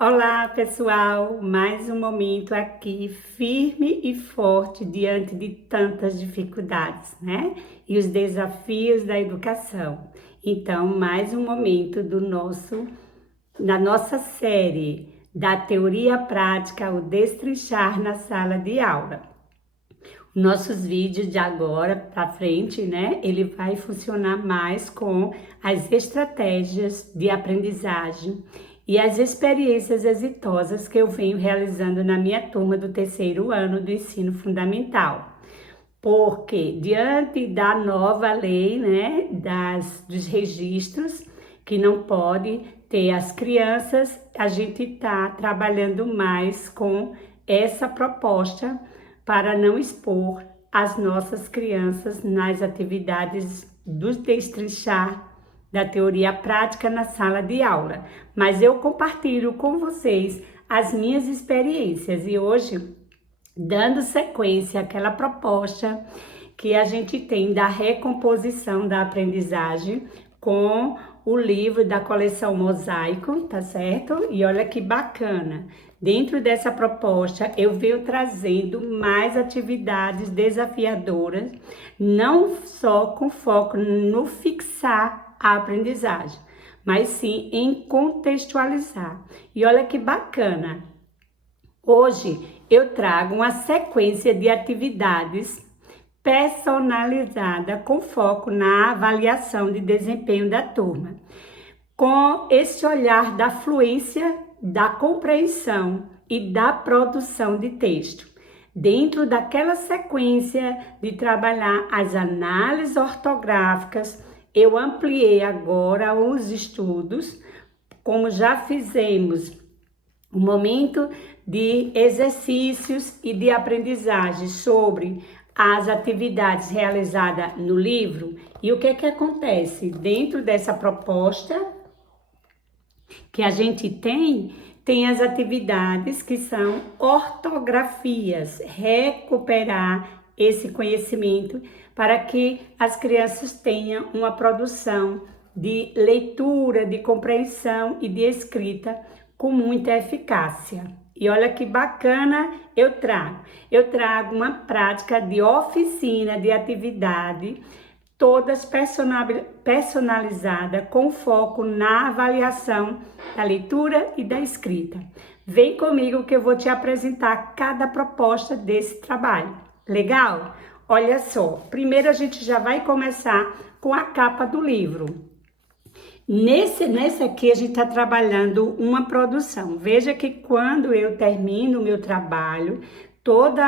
Olá, pessoal! Mais um momento aqui firme e forte diante de tantas dificuldades, né? E os desafios da educação. Então, mais um momento da nossa série da teoria prática, o destrinchar na sala de aula. Nossos vídeos de agora para frente, né? Ele vai funcionar mais com as estratégias de aprendizagem e as experiências exitosas que eu venho realizando na minha turma do terceiro ano do ensino fundamental. Porque diante da nova lei, né, dos registros, que não pode ter as crianças, a gente está trabalhando mais com essa proposta para não expor as nossas crianças nas atividades do destrinchar da teoria prática na sala de aula. Mas eu compartilho com vocês as minhas experiências e hoje, dando sequência àquela proposta que a gente tem da recomposição da aprendizagem com o livro da coleção Mosaico, tá certo? E olha que bacana! Dentro dessa proposta, eu venho trazendo mais atividades desafiadoras, não só com foco no fixar a aprendizagem, mas sim em contextualizar. E olha que bacana! Hoje eu trago uma sequência de atividades personalizada com foco na avaliação de desempenho da turma, com esse olhar da fluência, da compreensão e da produção de texto. Dentro daquela sequência de trabalhar as análises ortográficas, eu ampliei agora os estudos, como já fizemos o momento de exercícios e de aprendizagem sobre as atividades realizadas no livro. E o que acontece? Dentro dessa proposta que a gente tem as atividades que são ortografias, recuperar esse conhecimento para que as crianças tenham uma produção de leitura, de compreensão e de escrita com muita eficácia. E olha que bacana eu trago. Eu trago uma prática de oficina de atividade, todas personalizadas, com foco na avaliação da leitura e da escrita. Vem comigo que eu vou te apresentar cada proposta desse trabalho. Legal? Olha só, primeiro a gente já vai começar com a capa do livro. Nesse aqui a gente está trabalhando uma produção. Veja que quando eu termino o meu trabalho, todo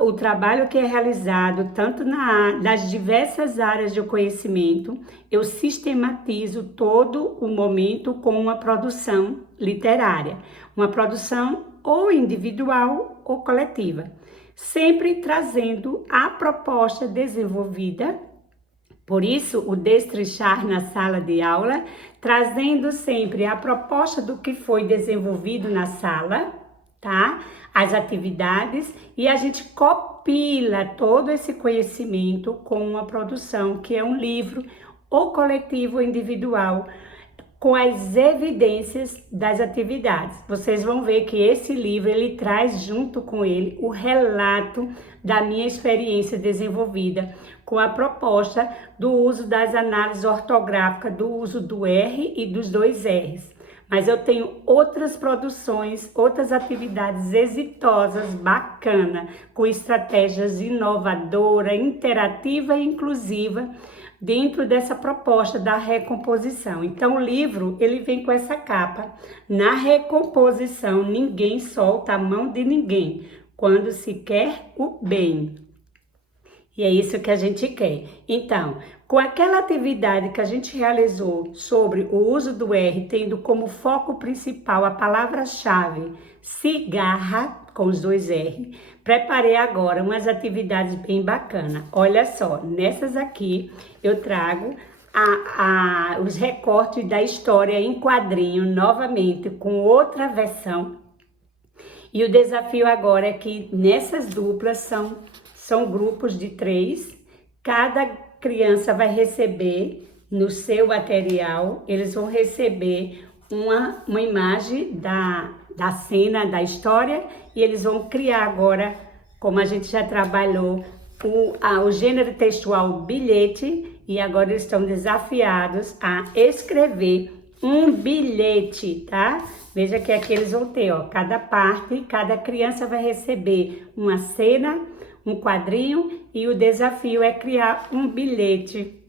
o trabalho que é realizado, tanto nas diversas áreas de conhecimento, eu sistematizo todo o momento com uma produção literária. Uma produção ou individual ou coletiva. Sempre trazendo a proposta desenvolvida. Por isso, o destrinchar na sala de aula, trazendo sempre a proposta do que foi desenvolvido na sala, tá? As atividades, e a gente compila todo esse conhecimento com uma produção que é um livro ou coletivo ou individual, com as evidências das atividades. Vocês vão ver que esse livro, ele traz junto com ele o relato da minha experiência desenvolvida com a proposta do uso das análises ortográficas, do uso do R e dos dois R's. Mas eu tenho outras produções, outras atividades exitosas, bacana, com estratégias inovadoras, interativa e inclusiva, dentro dessa proposta da recomposição. Então, o livro, ele vem com essa capa. Na recomposição, ninguém solta a mão de ninguém, quando se quer o bem. E é isso que a gente quer. Então, com aquela atividade que a gente realizou sobre o uso do R, tendo como foco principal a palavra-chave cigarra, com os dois R, preparei agora umas atividades bem bacanas. Olha só, nessas aqui eu trago os recortes da história em quadrinho, novamente, com outra versão. E o desafio agora é que nessas duplas são grupos de 3, cada criança vai receber no seu material, eles vão receber uma imagem da cena, da história, e eles vão criar agora, como a gente já trabalhou, o gênero textual bilhete, e agora eles estão desafiados a escrever um bilhete, tá? Veja que aqui eles vão ter, ó, cada parte, cada criança vai receber uma cena, um quadrinho, e o desafio é criar um bilhete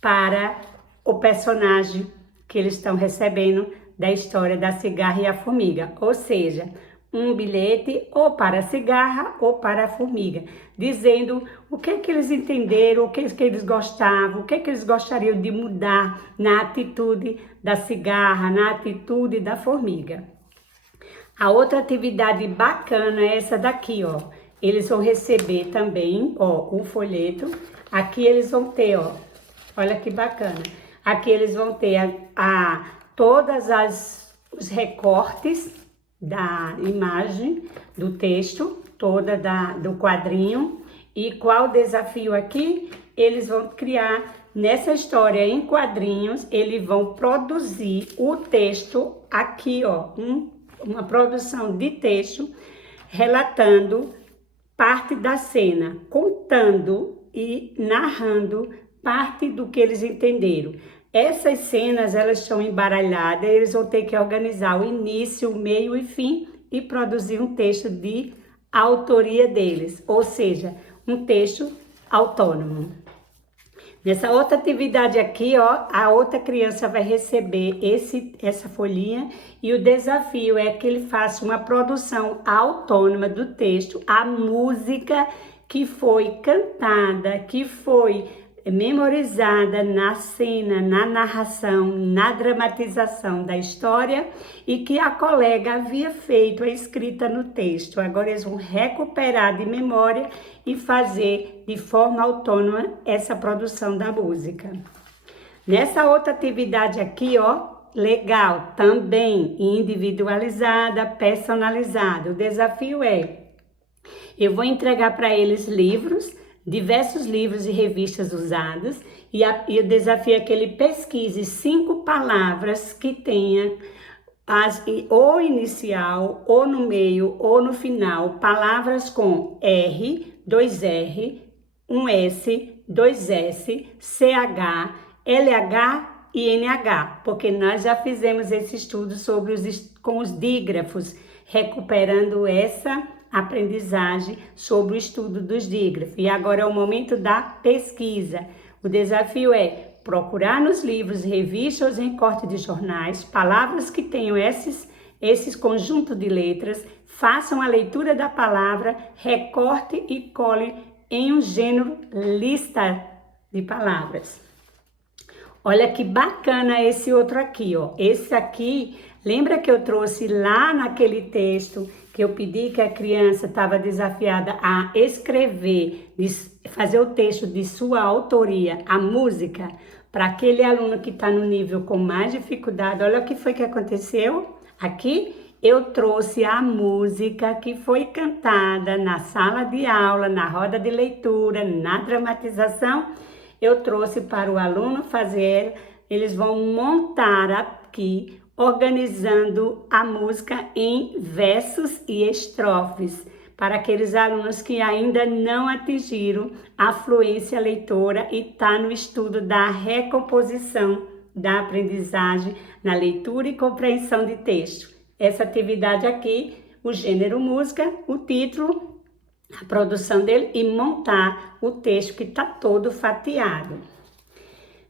para o personagem que eles estão recebendo da história da cigarra e a formiga, ou seja, um bilhete ou para a cigarra ou para a formiga, dizendo o que é que eles entenderam, o que é que eles gostavam, o que é que eles gostariam de mudar na atitude da cigarra, na atitude da formiga. A outra atividade bacana é essa daqui, ó. Eles vão receber também, ó, um folheto. Aqui eles vão ter, ó, olha que bacana. Aqui eles vão ter todas os recortes da imagem, do texto, toda do quadrinho. E qual o desafio aqui? Eles vão criar, nessa história em quadrinhos, eles vão produzir o texto aqui, ó, uma produção de texto relatando parte da cena, contando e narrando parte do que eles entenderam. Essas cenas, elas estão embaralhadas, eles vão ter que organizar o início, o meio e fim e produzir um texto de autoria deles, ou seja, um texto autônomo. Nessa outra atividade aqui, ó, a outra criança vai receber essa folhinha e o desafio é que ele faça uma produção autônoma do texto, a música que foi cantada, que foi memorizada na cena, na narração, na dramatização da história e que a colega havia feito a escrita no texto. Agora eles vão recuperar de memória e fazer de forma autônoma essa produção da música. Nessa outra atividade aqui, ó, legal, também individualizada, personalizada. O desafio é, eu vou entregar para eles livros, diversos livros e revistas usadas, e o desafio é que ele pesquise 5 palavras que tenha ou inicial, ou no meio, ou no final, palavras com R, 2R, 1S, 2S, CH, LH e NH, porque nós já fizemos esse estudo com os dígrafos, recuperando essa aprendizagem sobre o estudo dos dígrafos. E agora é o momento da pesquisa. O desafio é procurar nos livros, revistas ou recortes de jornais, palavras que tenham esses conjuntos de letras, façam a leitura da palavra, recorte e cole em um gênero lista de palavras. Olha que bacana esse outro aqui, ó. Esse aqui, lembra que eu trouxe lá naquele texto que eu pedi que a criança estava desafiada a escrever, fazer o texto de sua autoria, a música, para aquele aluno que está no nível com mais dificuldade. Olha o que foi que aconteceu. Aqui eu trouxe a música que foi cantada na sala de aula, na roda de leitura, na dramatização. Eu trouxe para o aluno fazer, eles vão montar aqui, organizando a música em versos e estrofes, para aqueles alunos que ainda não atingiram a fluência leitora e está no estudo da recomposição da aprendizagem na leitura e compreensão de texto. Essa atividade aqui, o gênero música, o título, a produção dele e montar o texto que está todo fatiado.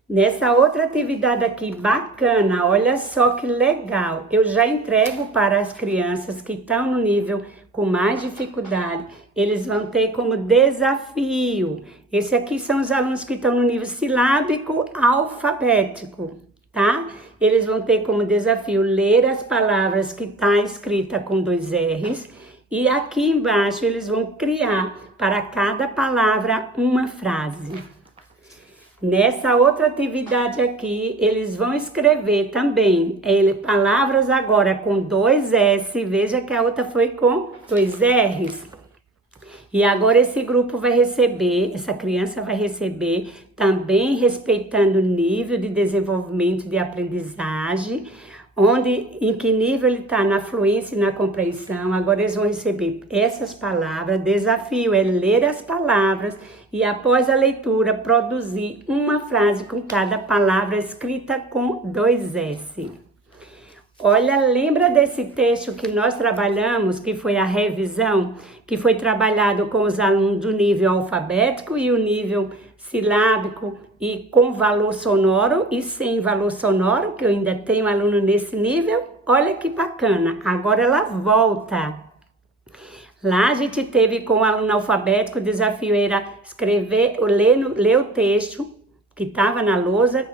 Nessa outra atividade aqui bacana, olha só que legal, eu já entrego para as crianças que estão no nível com mais dificuldade, eles vão ter como desafio, esse aqui são os alunos que estão no nível silábico alfabético, tá? Eles vão ter como desafio ler as palavras que está escrita com 2 R's e aqui embaixo eles vão criar para cada palavra uma frase. Nessa outra atividade aqui, eles vão escrever também palavras agora com 2 S, veja que a outra foi com 2 R's. E agora esse grupo vai receber, essa criança vai receber, também respeitando o nível de desenvolvimento de aprendizagem, em que nível ele está na fluência e na compreensão. Agora eles vão receber essas palavras. Desafio é ler as palavras e após a leitura produzir uma frase com cada palavra escrita com 2 S. Olha, lembra desse texto que nós trabalhamos, que foi a revisão, que foi trabalhado com os alunos do nível alfabético e o nível silábico e com valor sonoro e sem valor sonoro, que eu ainda tenho aluno nesse nível? Olha que bacana, agora ela volta. Lá a gente teve com o aluno alfabético, o desafio era escrever, ler o texto que estava na lousa,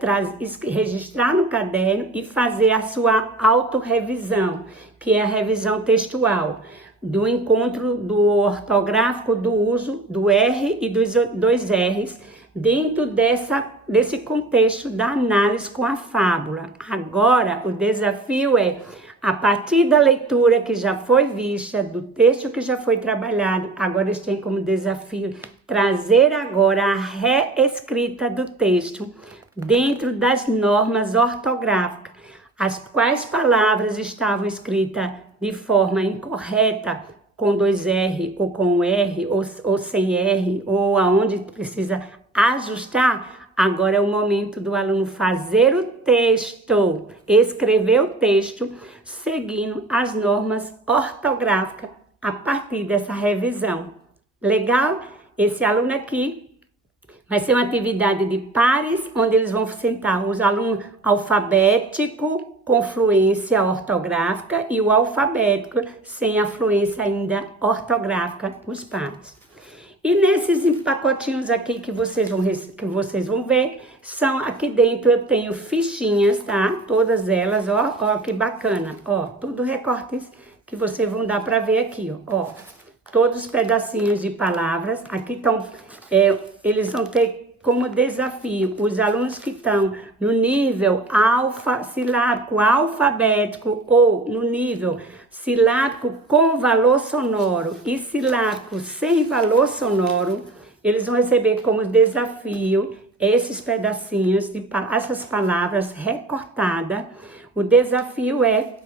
registrar no caderno e fazer a sua autorrevisão, que é a revisão textual, do encontro do ortográfico, do uso do R e dos 2 R's, dentro desse contexto da análise com a fábula. Agora, o desafio é, a partir da leitura que já foi vista, do texto que já foi trabalhado, agora eles têm como desafio trazer agora a reescrita do texto dentro das normas ortográficas, as quais palavras estavam escritas de forma incorreta, com 2 R ou com R ou sem R, ou aonde precisa ajustar. Agora é o momento do aluno fazer o texto, escrever o texto, seguindo as normas ortográficas a partir dessa revisão. Legal? Esse aluno aqui vai ser uma atividade de pares, onde eles vão sentar os alunos alfabético com fluência ortográfica e o alfabético sem a fluência ainda ortográfica, os pares. E nesses pacotinhos aqui que vocês vão ver, são aqui dentro eu tenho fichinhas, tá? Todas elas, ó que bacana, ó, tudo recortes que vocês vão dar para ver aqui, ó, todos os pedacinhos de palavras. Aqui estão, eles vão ter como desafio os alunos que estão no nível silábico alfabético ou no nível silábico com valor sonoro e silábico sem valor sonoro, eles vão receber como desafio esses pedacinhos de essas palavras recortadas. O desafio é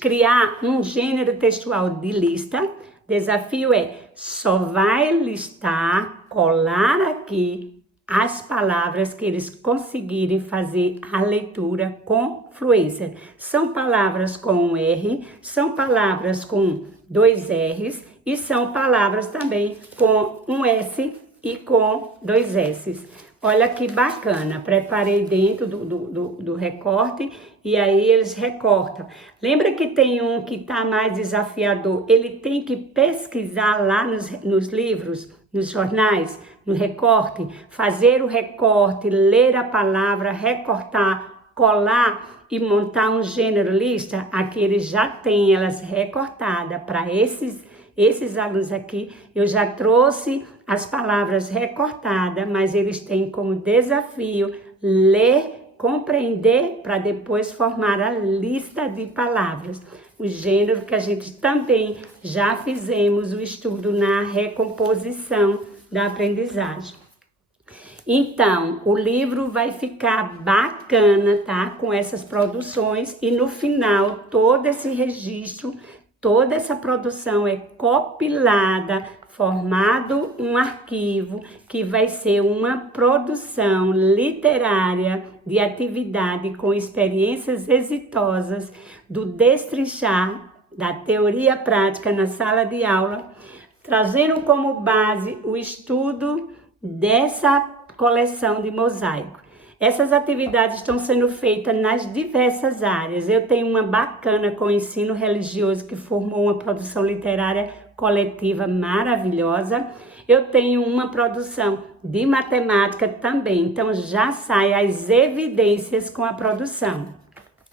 criar um gênero textual de lista. Desafio é só vai listar, colar aqui as palavras que eles conseguirem fazer a leitura com fluência. São palavras com um R, são palavras com 2 R's e são palavras também com um S e com 2 S's. Olha que bacana, preparei dentro do recorte e aí eles recortam. Lembra que tem um que está mais desafiador? Ele tem que pesquisar lá nos livros, nos jornais, no recorte, fazer o recorte, ler a palavra, recortar, colar e montar um gênero lista. Aqui eles já têm elas recortadas. Para esses alunos aqui, eu já trouxe as palavras recortadas, mas eles têm como desafio ler, compreender, para depois formar a lista de palavras. O gênero que a gente também já fizemos o estudo na recomposição da aprendizagem. Então, o livro vai ficar bacana, tá? Com essas produções e no final todo esse registro, toda essa produção é compilada, formado um arquivo que vai ser uma produção literária de atividade com experiências exitosas do destrinchar da teoria prática na sala de aula, trazendo como base o estudo dessa coleção de mosaico. Essas atividades estão sendo feitas nas diversas áreas. Eu tenho uma bacana com o ensino religioso que formou uma produção literária coletiva maravilhosa. Eu tenho uma produção de matemática também, então já sai as evidências com a produção.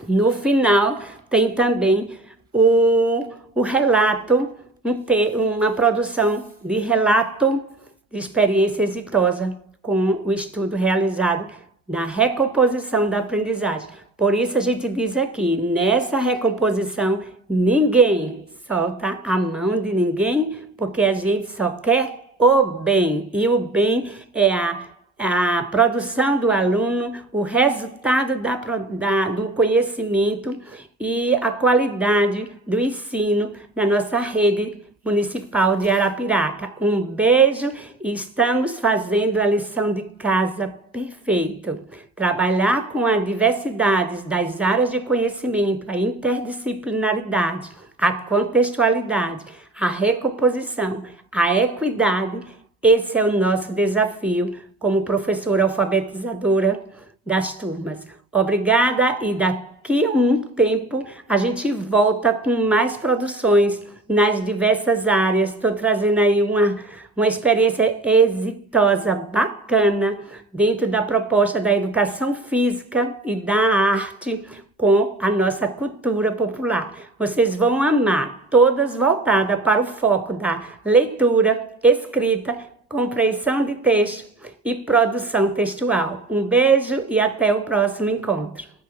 No final tem também o relato, uma produção de relato de experiência exitosa com o estudo realizado da recomposição da aprendizagem. Por isso a gente diz aqui, nessa recomposição, ninguém solta a mão de ninguém, porque a gente só quer o bem. E o bem é a produção do aluno, o resultado do conhecimento e a qualidade do ensino na nossa rede municipal de Arapiraca. Um beijo e estamos fazendo a lição de casa perfeito. Trabalhar com a diversidade das áreas de conhecimento, a interdisciplinaridade, a contextualidade, a recomposição, a equidade, esse é o nosso desafio como professora alfabetizadora das turmas. Obrigada e daqui a um tempo a gente volta com mais produções nas diversas áreas. Estou trazendo aí uma experiência exitosa, bacana, dentro da proposta da educação física e da arte com a nossa cultura popular. Vocês vão amar, todas voltadas para o foco da leitura, escrita, compreensão de texto e produção textual. Um beijo e até o próximo encontro.